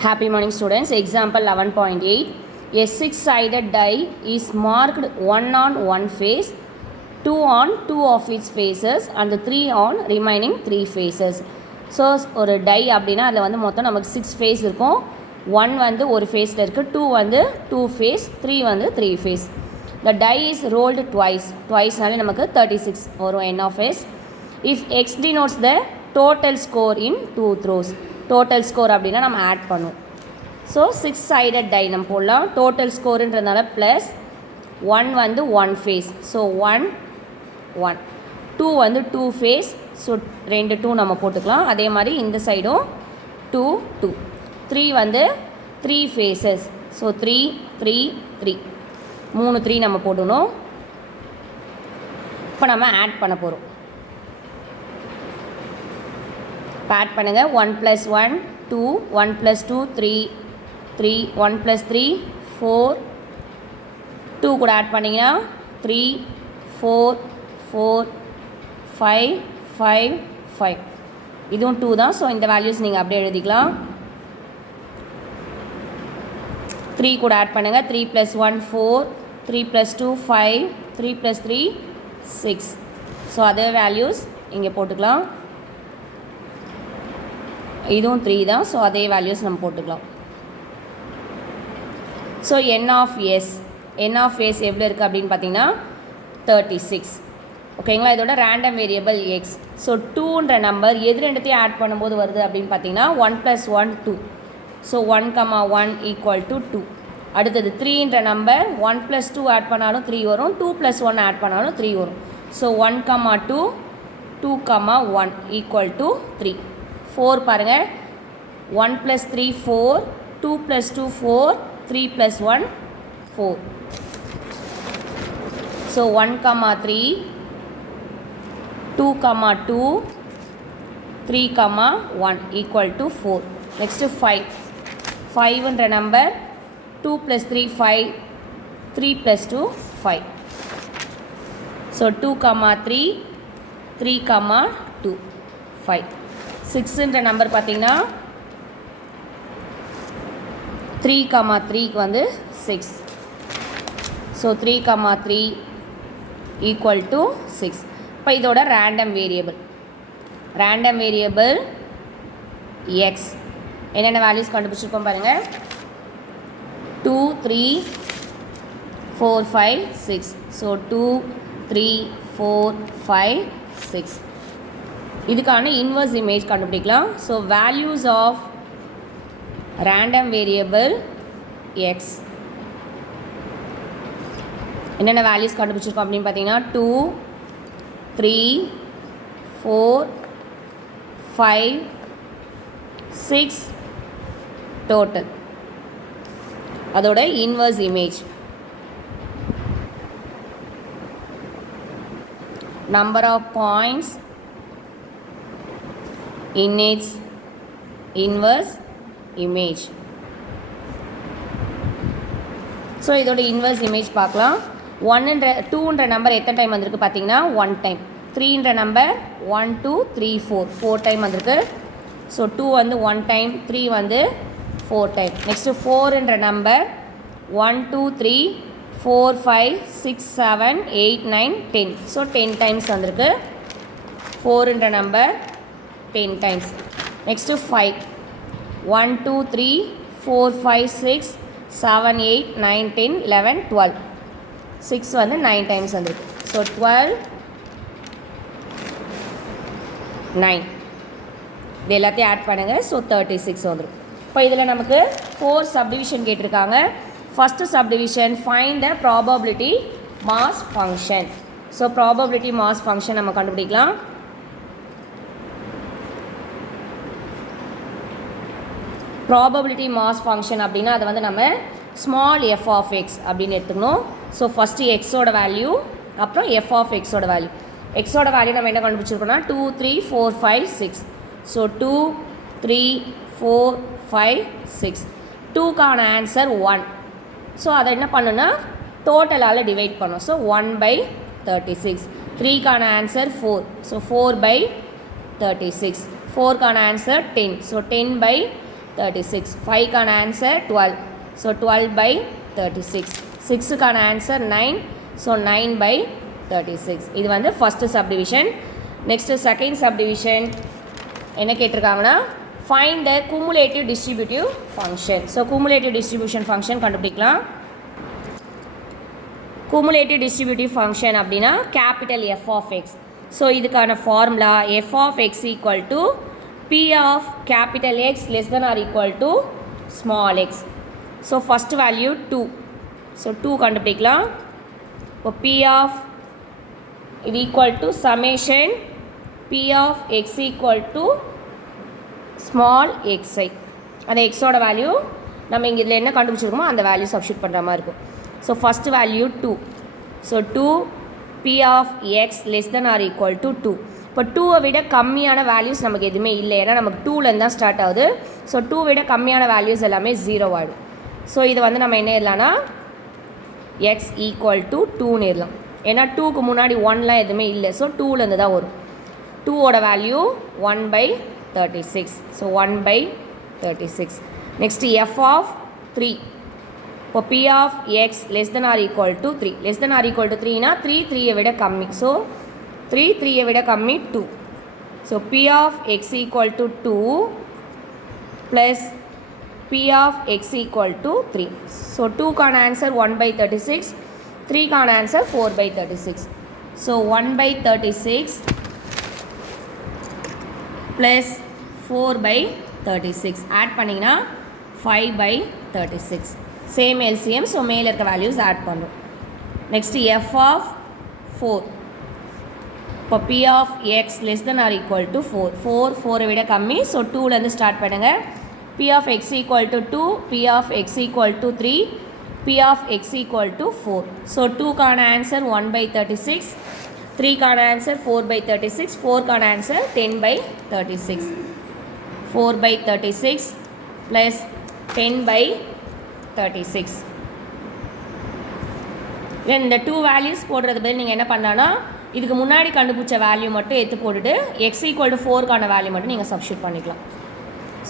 Happy morning students. Example 11.8. A six-sided die is marked 1 on one face, 2 on 2 of its faces and 3 on remaining 3 faces. So ஒரு die அப்படினா அதுல வந்து மொத்தம் நமக்கு 6 face இருக்கும். 1 வந்து ஒரு faceல இருக்கு, 2 வந்து 2 face, 3 வந்து 3 face. The die is rolled twice. Twiceனாலே நமக்கு 36 வரும் n of s. If x denotes the total score in 2 throws. Total score அப்படினா நம்ம ஆட் பண்ணுவோம். ஸோ 6-sided die நம்ம போடலாம். டோட்டல் ஸ்கோருன்றதுனால ப்ளஸ் 1 வந்து 1 ஃபேஸ், ஸோ 1 1, 2 வந்து 2 ஃபேஸ், ஸோ 2 2 நம்ம போட்டுக்கலாம். அதே மாதிரி இந்த சைடும் 2 2, 3 வந்து 3 ஃபேஸஸ், ஸோ 3 3 3, 3 3 நம்ம போடணும். இப்போ நம்ம ஆட் பண்ண போகிறோம். இப்போ ஆட் பண்ணுங்கள். 1 + 1 2, 1 + 2 3 3, 1 + 3 4, 2 கூட ஆட் பண்ணிங்கன்னா 3 4 4 5 5 5, இதுவும் 2 தான். ஸோ இந்த வேல்யூஸ் நீங்கள் அப்படியே எழுதிக்கலாம். 3 கூட ஆட் பண்ணுங்கள். 3 + 1 4, 3 + 2 5, 3 + 3 6, ஸோ அதே வேல்யூஸ் இங்கே போட்டுக்கலாம். இதுவும் 3 தான், ஸோ அதே வேல்யூஸ் நம்ம போட்டுக்கலாம். ஸோ n of s எவ்வளோ இருக்குது அப்படின்னு பார்த்தீங்கன்னா 36. ஓகேங்களா. இதோட ரேண்டம் வேரியபிள் x. ஸோ 2ன்ற நம்பர் எது ரெண்டுத்தையும் ஆட் பண்ணும்போது வருது அப்படின்னு பார்த்தீங்கன்னா 1 + 1 2, ஸோ 1, 1 = 2. அடுத்தது 3ன்ற நம்பர் 1 + 2 ஆட் பண்ணாலும் 3 வரும், 2 + 1 ஆட் பண்ணாலும் 3 வரும். ஸோ 1, 2 2, 1 = 3. 4 பாருங்கள். 1 + 3 4, 2 + 2 4, 3 + 1 4. So 1, 3, 2, 2, 3, 1 = 4. Next 5. 5ன்ற number 2 + 3 5, 3 + 2 5. So 2, 3, 3, 2 5. 6ன்ற number பார்த்தீங்கன்னா 3, 3க்கு வந்து 6, ஸோ 3, 3 = 6. இப்போ இதோட ரேண்டம் வேரியபிள் x என்னென்ன வேல்யூஸ் கண்டுபிடிச்சிருக்கோம் பாருங்கள். 2 3 4 5 6, ஸோ 2 3 4 5 6. இதுக்கான இன்வர்ஸ் இமேஜ் கண்டுபிடிக்கலாம். So values of random variable x என்னென்ன வேல்யூஸ் கண்டுபிடிச்சிருக்கோம் அப்படின்னு பார்த்தீங்கன்னா 2 3 4 5 6 டோட்டல். அதோட inverse image number of points in its inverse image. So இதோட இன்வர்ஸ் இமேஜ் பார்க்கலாம். 2ன்ற நம்பர் எத்தனை டைம் வந்திருக்கு பார்த்தீங்கன்னா 1 டைம். 3ன்ற நம்பர் 1 2 3 4 டைம் வந்திருக்கு. ஸோ 2 வந்து 1 டைம், 3 வந்து 4 டைம். நெக்ஸ்ட்டு 4ன்ற நம்பர் 1 2 3 4 5 6 7 8 9 10, ஸோ 10 டைம்ஸ் வந்திருக்கு. 4ன்ற நம்பர் 10 டைம்ஸ். நெக்ஸ்ட்டு 5 1 2 3 4 5 6 7 8 9 10 11 12, 6 வந்து 9 டைம்ஸ் வந்துருக்கு. ஸோ 12 9 இது எல்லாத்தையும் ஆட் பண்ணுங்கள். ஸோ 36 வந்துடும். இப்போ இதில் நமக்கு 4 சப்டிவிஷன் கேட்டிருக்காங்க. First subdivision find the probability mass function. So probability mass function நம்ம கண்டுபிடிக்கலாம். ப்ராபபிலிட்டி மாஸ் ஃபங்க்ஷன் அப்படின்னா அதை வந்து நம்ம ஸ்மால் f of x அப்படின்னு எடுத்துக்கணும். ஸோ ஃபஸ்ட்டு எக்ஸோட வேல்யூ, அப்புறம் f of xோட வேல்யூ. எக்ஸோட வேல்யூ நம்ம என்ன கண்டுபிடிச்சிருக்கோம்னா 2 3 4 5 6, ஸோ 2 3 4 5 6. 2க்கான ஆன்சர் 1, ஸோ அதை என்ன பண்ணுன்னா டோட்டலால் டிவைட் பண்ணும். ஸோ 1/36. 3க்கான ஆன்சர் 4, ஸோ 4/36. 4க்கான ஆன்சர் 10, ஸோ 10/36. 36. 5க்கான ஆன்சர் 12. ஸோ 12/36. 6க்கான ஆன்சர் 9. ஸோ 9/36. இது வந்து first subdivision. Next second subdivision என்ன கேட்டிருக்காங்கன்னா find the cumulative distributive function. So cumulative distribution function கண்டுபிடிக்கலாம். குமுலேட்டிவ் டிஸ்ட்ரிபியூட்டிவ் ஃபங்க்ஷன் அப்படின்னா capital F of x. So இதுக்கான formula F of X equal to P of capital X less than or equal to small x. So first value 2. So 2 கண்டுபிடிக்கலாம். இப்போ P of இது equal to summation P of X equal to small x i. அந்த எக்ஸோட value நம்ம இங்கே இதில் என்ன கண்டுபிடிச்சிருக்கோமோ அந்த வேல்யூ சப்ஸ்டியூட் பண்ணுற மாதிரி இருக்கும். So first value 2. So 2 P of X less than or equal to 2. இப்போ 2வை விட கம்மியான வேல்யூஸ் நமக்கு எதுவுமே இல்லை, ஏன்னா நமக்கு 2லேருந்து தான் ஸ்டார்ட் ஆகுது. ஸோ 2 விட கம்மியான வேல்யூஸ் எல்லாமே 0 ஆகிடும். ஸோ இதை வந்து நம்ம என்ன எழுதலாம்னா எக்ஸ் ஈக்குவல் டு 2ன்னு எழுதலாம். ஏன்னா 2க்கு முன்னாடி 1லாம் எதுவுமே இல்லை. ஸோ 2லேருந்து தான் வரும். 2ஓட value 1/36. So 1/36. Next F of 3. இப்போ P of X less than or equal to 3. Less than or equal to 3னா 3யை விட கம்மி. ஸோ 3யை விட கம்மி 2. So P of X equal to 2 plus P of X equal to 3. So 2க்கான answer 1/36. 3க்கான ஆன்சர் 4/36. ஸோ 1/36 ப்ளஸ் 4/36 ஆட் பண்ணிங்கன்னா 5/36. Same LCM. ஸோ மேலே இருக்க வேல்யூஸ் ஆட் பண்ணும். Next F of 4. இப்போ P of X less than or equal to 4. 4யை விட கம்மி. ஸோ 2லேருந்து ஸ்டார்ட் பண்ணுங்கள். P of X equal to 2, P of X equal to 3, P of X equal to 4. So 2க்கான answer 1/36. 3க்கான answer 4/36. 4க்கான answer 10/36. 4/36 plus 10/36. இந்த 2 வேல்யூஸ் போடுறது பதில் நீங்கள் என்ன பண்ணலான்னா இதுக்கு முன்னாடி கண்டுபிடிச்ச வேல்யூ மட்டும் எடுத்து போட்டுட்டு எக்ஸ் ஈக்குவல் டு 4க்கான வேல்யூ மட்டும் நீங்கள் சப்ஸ்டியூட் பண்ணிக்கலாம்.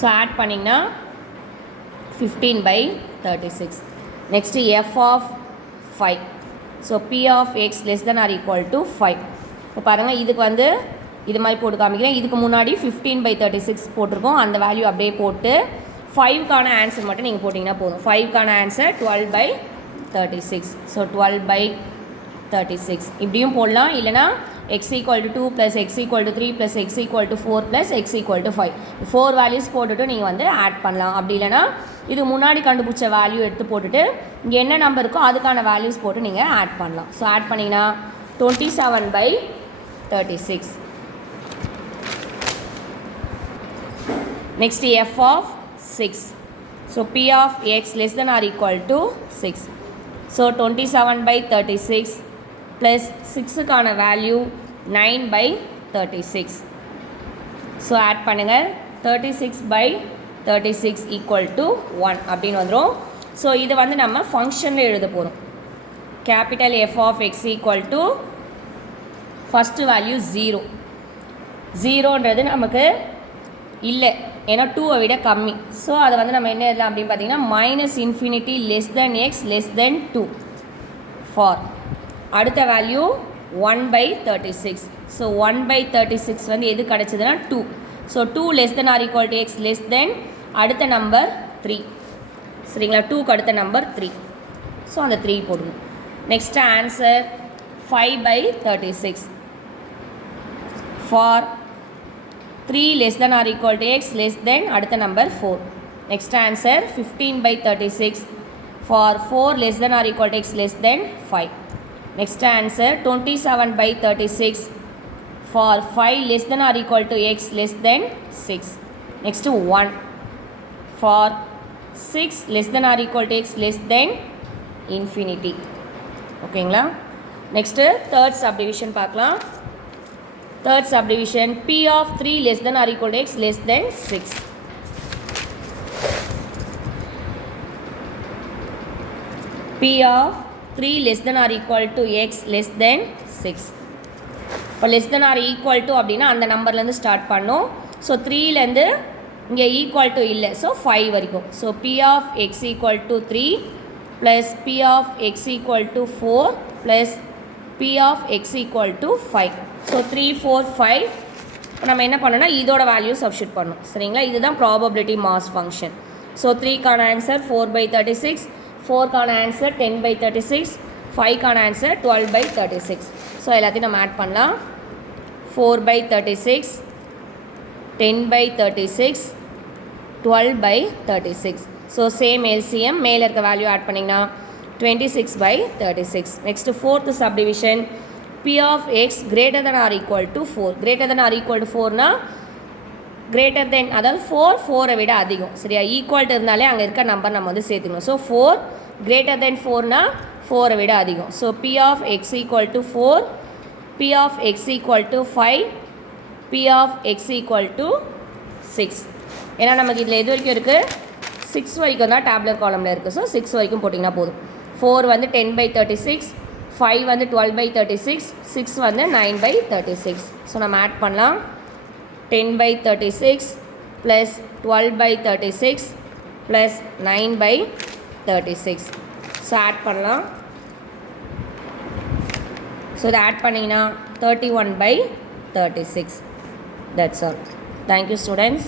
ஸோ ஆட் பண்ணிங்கன்னா 15/36. Next F of 5. So P of X less than or equal to 5. இப்போ பாருங்கள் இதுக்கு வந்து இது மாதிரி போட்டு காமிக்கிறேன். இதுக்கு முன்னாடி 15/36 போட்டிருக்கோம். அந்த வேல்யூ அப்படியே போட்டு 5க்கான ஆன்சர் மட்டும் நீங்கள் போட்டிங்கன்னா போதும். 5க்கான ஆன்சர் 12/36. ஸோ 12/36 இப்படியும் போடலாம். இல்லைனா X equal to 2 plus X equal to 3 plus X equal to 4 plus X equal to 5. 4 values போட்டுட்டு நீங்கள் வந்து ஆட் பண்ணலாம். அப்படி இல்லைனா இது முன்னாடி கண்டுபிடிச்ச வேல்யூ எடுத்து போட்டுட்டு இங்கே என்ன நம்பர் இருக்கோ அதுக்கான வேல்யூஸ் போட்டு நீங்கள் ஆட் பண்ணலாம். ஸோ ஆட் பண்ணிங்கன்னா 27/36. Next F of 6. So P of X less than or equal to 6. So 27/36 plus 6க்கான வேல்யூ 9/36. ஸோ ஆட் பண்ணுங்கள். 36/36 ஈக்குவல் டு 1 அப்படின்னு வந்துடும். ஸோ இது வந்து நம்ம ஃபங்க்ஷனில் எழுத போகிறோம். Capital F of X equal to first value 0. 0ன்றது நமக்கு இல்லை, ஏன்னா 2வை விட கம்மி. ஸோ அதை வந்து நம்ம என்ன எழுதலாம் அப்படின்னு பார்த்தீங்கன்னா -∞ less than X less than 2 for அடுத்த வேல்யூ 1/36. ஸோ 1/36 வந்து எது கிடச்சிதுன்னா 2. So 2 less than or equal to X less than அடுத்த நம்பர் 3. சரிங்களா? 2க்கு அடுத்த நம்பர் 3. ஸோ அந்த 3 போடணும். Next answer 5/36 for 3 less than or equal to x less than அடுத்த number 4. Next answer 15/36 for 4 less than or equal to x less than 5. Next answer 27/36 for 5 less than or equal to x less than 6. Next 1 for 6 less than or equal to x less than infinity. ஓகேங்களா? Next third subdivision பார்க்கலாம். Third subdivision P of 3 less than or equal to x less than 6. P of 3 less than or equal to x less than 6. இப்போ less than or equal to அப்படின்னா அந்த நம்பர்லேருந்து start பண்ணோம். So 3லேருந்து இங்கே equal to இல்லை, so 5 வரைக்கும். So P of X equal to 3 plus P of X equal to 4 plus P of X equal to 5. So 3 4 5 நம்ம என்ன பண்ணோம்னா இதோட வேல்யூ சப்ஸ்டியூட் பண்ணணும். சரிங்களா, இதுதான் ப்ராபபிலிட்டி மாஸ் ஃபங்க்ஷன். ஸோ 3க்கான ஆன்சர் 4/36, 4க்கான ஆன்சர் 10/36, 5க்கான ஆன்சர் 12/36. ஸோ எல்லாத்தையும் நம்ம ஆட் பண்ணலாம். 4/36, 10/36, 12/36. ஸோ சேம் எல்சிஎம் மேலே இருக்க வேல்யூ ஆட் பண்ணிங்கன்னா 26/36. Next 4th subdivision P of x greater than or equal to 4. greater than or equal to 4னா greater than அதாவது 4 விட அதிகம். சரியா, ஈக்குவல் இருந்தாலே அங்கே இருக்க நம்பர் நம்ம வந்து சேர்த்துக்கணும். ஸோ 4 greater than 4னா 4 விட அதிகம். So P of x equal to 4, P of x equal to 5, P of x equal to 6. ஏன்னா நமக்கு இதில் எது வரைக்கும் இருக்குது, 6 வரைக்கும் தான் டேப்லர் காலமில் இருக்குது. ஸோ 6 வரைக்கும் போட்டிங்கன்னா போதும். 4 வந்து 10/36, 5 வந்து 12/36, 6 வந்து 9/36. ஸோ நம்ம ஆட் பண்ணலாம். 10/36 ப்ளஸ் 12/36 ப்ளஸ் 9/36. ஸோ ஆட் பண்ணலாம். ஸோ இதை ஆட் பண்ணிங்கன்னா 31/36. That's all. Thank you students.